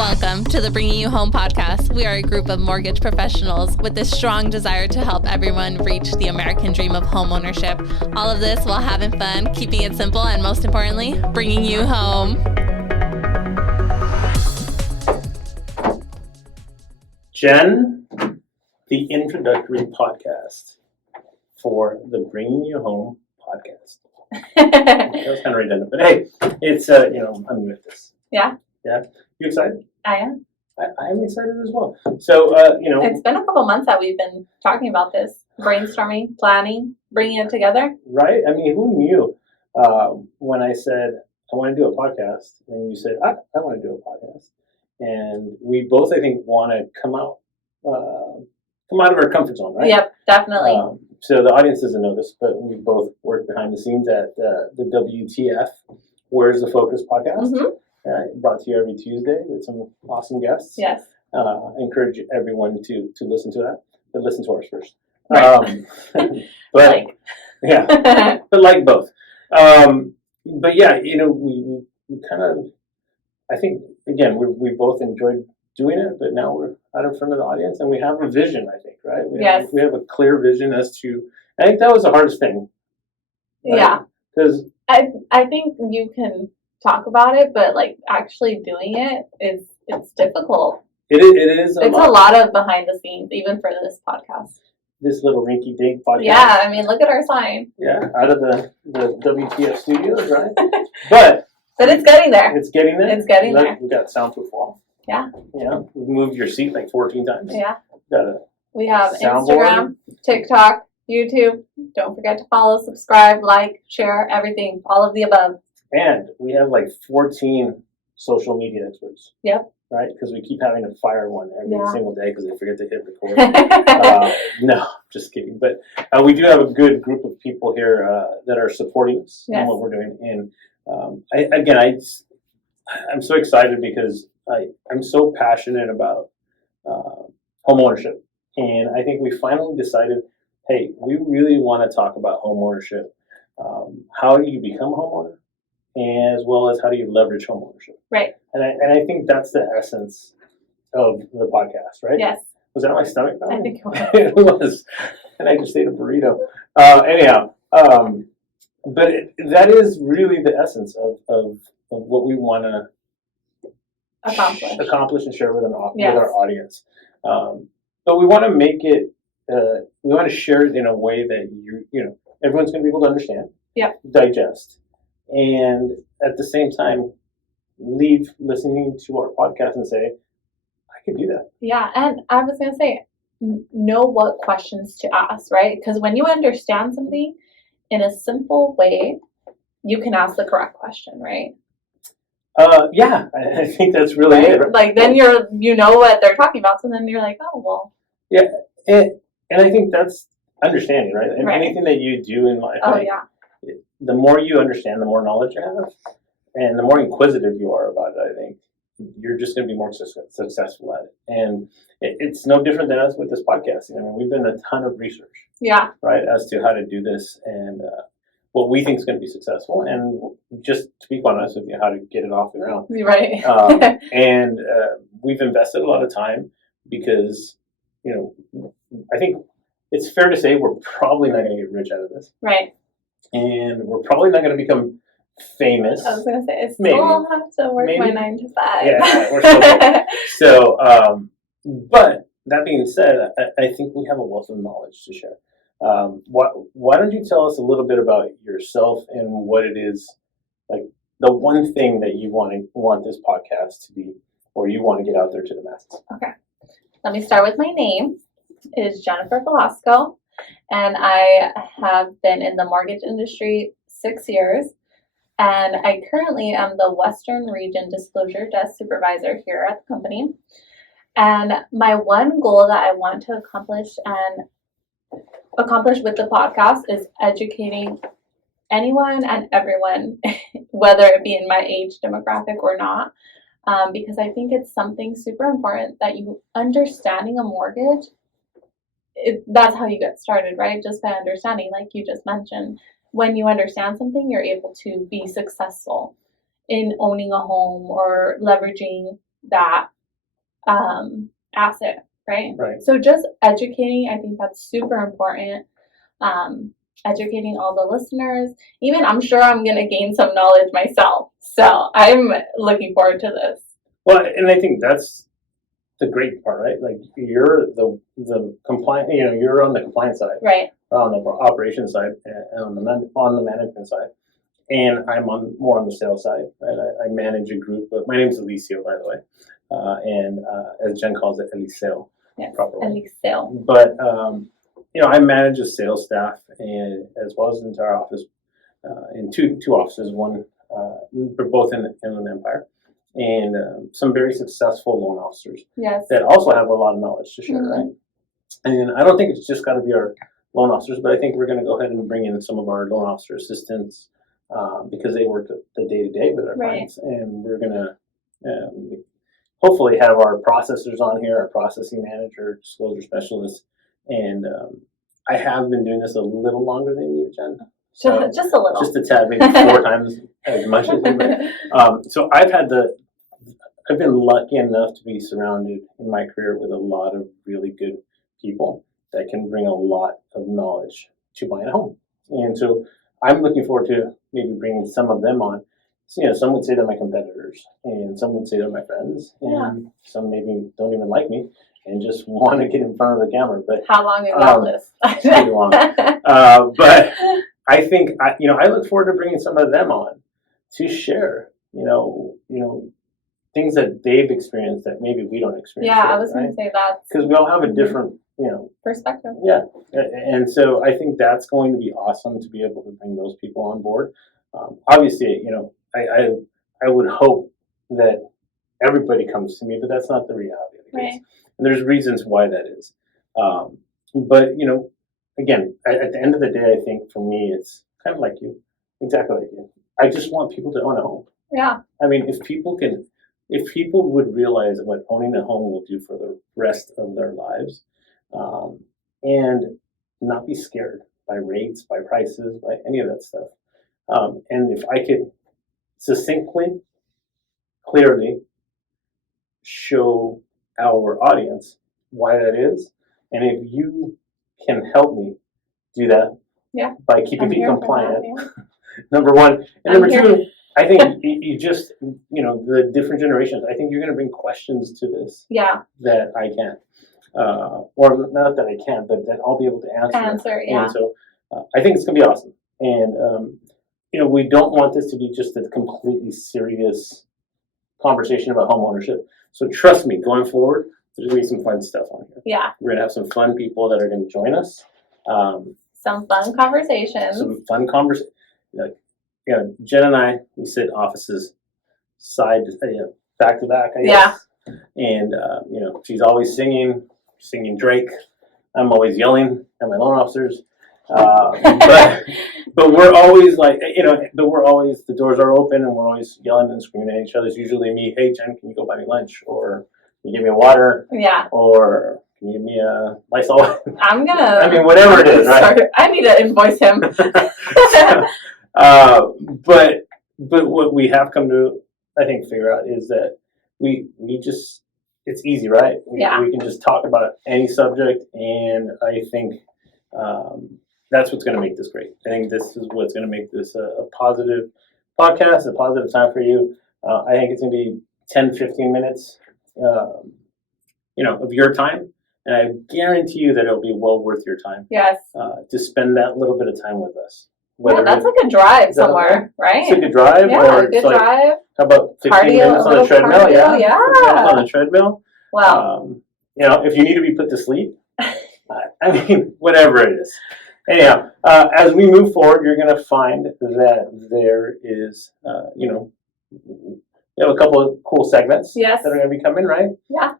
Welcome to the Bringing You Home podcast. We are a group of mortgage professionals with a strong desire to help everyone reach the American dream of homeownership. All of this while having fun, keeping it simple, and most importantly, bringing you home. Jen, the introductory podcast for the Bringing You Home podcast. That was kind of redundant, but hey, it's, I'm new at this. Yeah. Yeah. You excited? I am. I'm excited as well. So, It's been a couple months that we've been talking about this, brainstorming, planning, bringing it together. Right? I mean, who knew when I said, I want to do a podcast, and you said, I want to do a podcast. And we both, I think, want to come out of our comfort zone, right? Yep, definitely. So the audience doesn't know this, but we both work behind the scenes at the WTF, Where's the Focus podcast. Mm-hmm. Brought to you every Tuesday with some awesome guests. Yes. I encourage everyone to listen to that, but listen to ours first. Right. But yeah, but like both. But yeah, we kind of, I think again we both enjoyed doing it, but now we're out in front of the audience and we have a vision. I think, right? We have a clear vision as to. I think that was the hardest thing. Right? Yeah. Because I think you can talk about it, but like actually doing it's difficult. It is. It's a lot of behind the scenes, even for this podcast. This little rinky dink podcast. Yeah, I mean, look at our sign. Yeah, out of the WTF studios, right? But it's getting there. It's getting there. It's getting there. We got soundproof wall. Yeah. Yeah, we've moved your seat like 14 times. Yeah. We have Instagram, TikTok, YouTube. Don't forget to follow, subscribe, like, share, everything, all of the above. And we have like 14 social media experts. Yep. Right? Because we keep having to fire one every single day because they forget to hit record. No, just kidding. But we do have a good group of people here that are supporting us in what we're doing. And I'm so excited because I'm so passionate about home ownership. And I think we finally decided, hey, we really want to talk about home ownership. How do you become a homeowner? As well as how do you leverage home ownership? Right. And I think that's the essence of the podcast, right? Yes. Was that my stomach? I think it was. It was. And I just ate a burrito. But that is really the essence of what we want to accomplish and share with our audience. But we want to make it, we want to share it in a way that everyone's going to be able to understand, digest, and at the same time, leave listening to our podcast and say, I could do that. Yeah, and I was going to say, know what questions to ask, right? Because when you understand something in a simple way, you can ask the correct question, right? Yeah, I think that's really it. Right? Like, then you know what they're talking about, so then you're like, oh, well. Yeah, and I think that's understanding, right? And anything that you do in life. The more you understand, the more knowledge you have, and the more inquisitive you are about it, I think you're just going to be more successful at it. And it's no different than us with this podcast. I mean, we've done a ton of research, right, as to how to do this and what we think is going to be successful, and just to be quite honest with you, how to get it off the ground. Right. And we've invested a lot of time because, I think it's fair to say we're probably not going to get rich out of this. Right. And we're probably not going to become famous. I was going to say, I still have to work my 9 to 5. Yeah, we're still good. So, but that being said, I think we have a wealth of knowledge to share. Why don't you tell us a little bit about yourself and what it is, like the one thing that you want this podcast to be, or you want to get out there to the masses? Okay. Let me start with my name. It is Jennifer Velasco. And I have been in the mortgage industry 6 years, and I currently am the Western Region Disclosure Desk Supervisor here at the company. And my one goal that I want to accomplish with the podcast is educating anyone and everyone, whether it be in my age demographic or not, because I think it's something super important that you understanding a mortgage. That's how you get started, right? Just by understanding, like you just mentioned. When you understand something, you're able to be successful in owning a home or leveraging that asset, right? Right. So just educating, I think that's super important. Educating all the listeners. Even I'm sure I'm going to gain some knowledge myself. So I'm looking forward to this. Well, and I think that's the great part, right? Like you're the compliant, you're on the compliance side, right? On the operations side, and on the management side, and I'm more on the sales side. Right? I manage a group. My name's Eliseo, by the way, and as Jen calls it, Eliseo. Yes, properly. Eliseo. But I manage a sales staff, and as well as the entire office, in two offices. One, we're both in the Inland Empire, and some very successful loan officers. Yes. That also have a lot of knowledge to share, mm-hmm. right? And I don't think it's just got to be our loan officers, but I think we're going to go ahead and bring in some of our loan officer assistants because they work the day-to-day with our clients, and we're going to hopefully have our processors on here, our processing manager, disclosure specialist, and I have been doing this a little longer than you, Jen. So just a little. Just a tad, maybe 4 times as much as you. So I've been lucky enough to be surrounded in my career with a lot of really good people that can bring a lot of knowledge to buying a home. And so I'm looking forward to maybe bringing some of them on. So, some would say they're my competitors, and some would say they're my friends, and some maybe don't even like me and just want to get in front of the camera. But how long is that list? Pretty long. But I think I look forward to bringing some of them on to share, things that they've experienced that maybe we don't experience. Yeah, I was going to say that because we all have a different, perspective. Yeah, and so I think that's going to be awesome to be able to bring those people on board. Obviously, I would hope that everybody comes to me, but that's not the reality of the case. And there's reasons why that is. But again, at the end of the day, I think for me, it's kind of like you, exactly like you. I just want people to own a home. Yeah. I mean, if people would realize what owning a home will do for the rest of their lives, and not be scared by rates, by prices, by any of that stuff. And if I could succinctly, clearly show our audience why that is, and if you can help me do that by keeping me compliant, number one. And number two, I think you just, the different generations, I think you're going to bring questions to this that I can't. Or not that I can't, but that I'll be able to answer. And so I think it's going to be awesome. And, we don't want this to be just a completely serious conversation about home ownership. So trust me, going forward, there's going to be some fun stuff on here. Yeah. We're going to have some fun people that are going to join us. Some fun conversations. Jen and I, we sit offices back to back, I guess. Yeah. And, she's always singing Drake. I'm always yelling at my loan officers. But we're always the doors are open and we're always yelling and screaming at each other. It's usually me, hey, Jen, can you go buy me lunch? Or can you give me a water? Yeah. Or can you give me a Lysol? Whatever it is, right? Sorry, I need to invoice him. But what we have come to, I think, figure out is that we just, it's easy, right? We can just talk about any subject, and I think that's what's going to make this great. I think this is what's going to make this a positive podcast, a positive time for you. I think it's going to be 10, 15 minutes, of your time. And I guarantee you that it'll be well worth your time. Yes. To spend that little bit of time with us. That's like a drive somewhere, right? It's like a drive? Yeah, a good drive. How about 15 minutes on the treadmill? Cardio, yeah. 15 minutes on the treadmill. Wow. If you need to be put to sleep, whatever it is. Anyhow, as we move forward, you're going to find that there is, we have a couple of cool segments that are going to be coming, right? Yeah.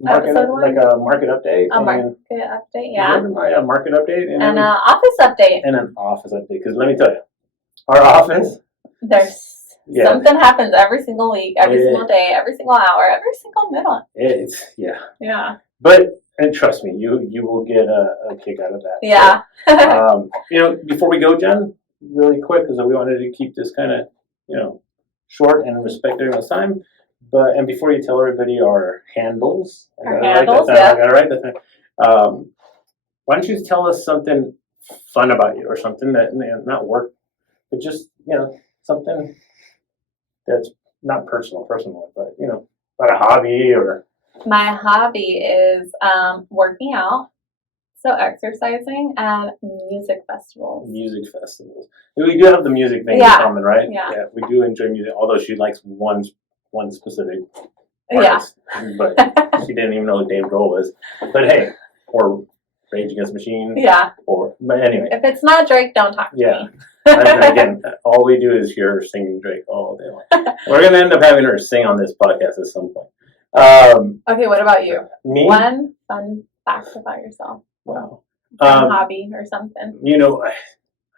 Like a market update. A market update, yeah. A market update. And an office update. And an office update. Because let me tell you, our office. There's something happens every single week, every single day, every single hour, every single minute. Yeah. But, and trust me, you will get a kick out of that. Yeah. So, before we go, Jen, really quick, because we wanted to keep this kind of, short and respect everyone's time. And before you tell everybody our handles, I gotta write that down. Why don't you tell us something fun about you, or something that, not work, but just, something that's not personal, but, about a hobby or. My hobby is working out, so exercising, and music festivals. Music festivals. We do have the music thing in common, right? Yeah. We do enjoy music, although she likes one specific artist. But she didn't even know who Dave Grohl was. But hey, or Rage Against the Machine. Yeah. But anyway. If it's not Drake, don't talk to me. Again, all we do is hear her singing Drake all day long. We're going to end up having her sing on this podcast at some point. Okay, what about you? Me? One fun fact about yourself. Wow. Hobby or something.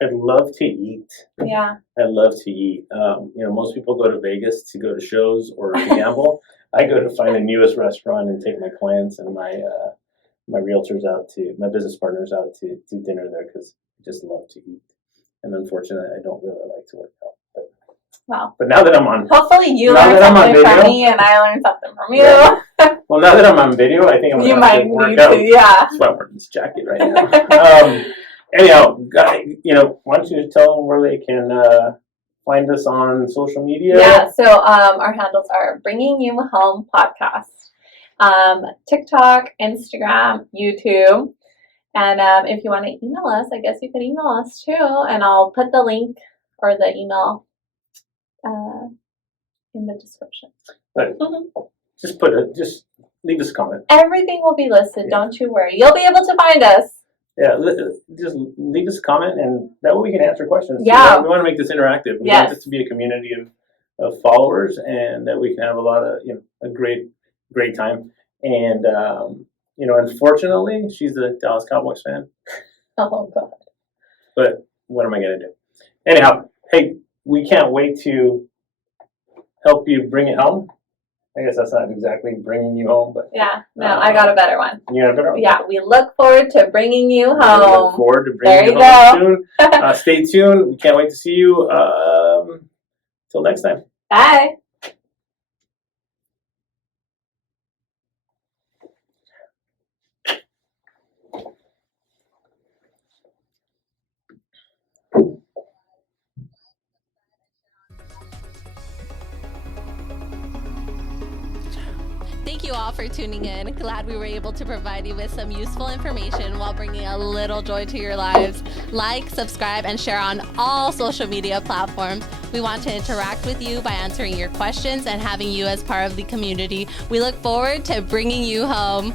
I love to eat. Yeah. I love to eat. Most people go to Vegas to go to shows or to gamble. I go to find the newest restaurant and take my clients and my realtors my business partners out to dinner there, because I just love to eat. And unfortunately, I don't really like to work out. But now that I'm on, hopefully you learn something from me and I learn something from you. Yeah. Well, now that I'm on video, I think I'm going to have to work out. That's why I'm wearing this jacket right now. Anyhow, why don't you tell them where they can find us on social media? Yeah, so our handles are Bringing You Home Podcast, TikTok, Instagram, YouTube. And if you want to email us, I guess you could email us too. And I'll put the link or the email in the description. Right. Mm-hmm. Just leave us a comment. Everything will be listed. Don't you worry. You'll be able to find us. Yeah, just leave us a comment, and that way we can answer questions. Yeah. We want to make this interactive. We want this to be a community of followers, and that we can have a lot of, a great time. And, unfortunately, she's a Dallas Cowboys fan. Oh, God. But what am I going to do? Anyhow, hey, we can't wait to help you bring it home. I guess that's not exactly bringing you home, but... Yeah, no, I got a better one. You got a better one? Yeah, we look forward to bringing you home. We look forward to bringing you home soon. Stay tuned. We can't wait to see you. Till next time. Bye. Thank you all for tuning in. Glad we were able to provide you with some useful information while bringing a little joy to your lives. Like, subscribe, and share on all social media platforms. We want to interact with you by answering your questions and having you as part of the community. We look forward to bringing you home.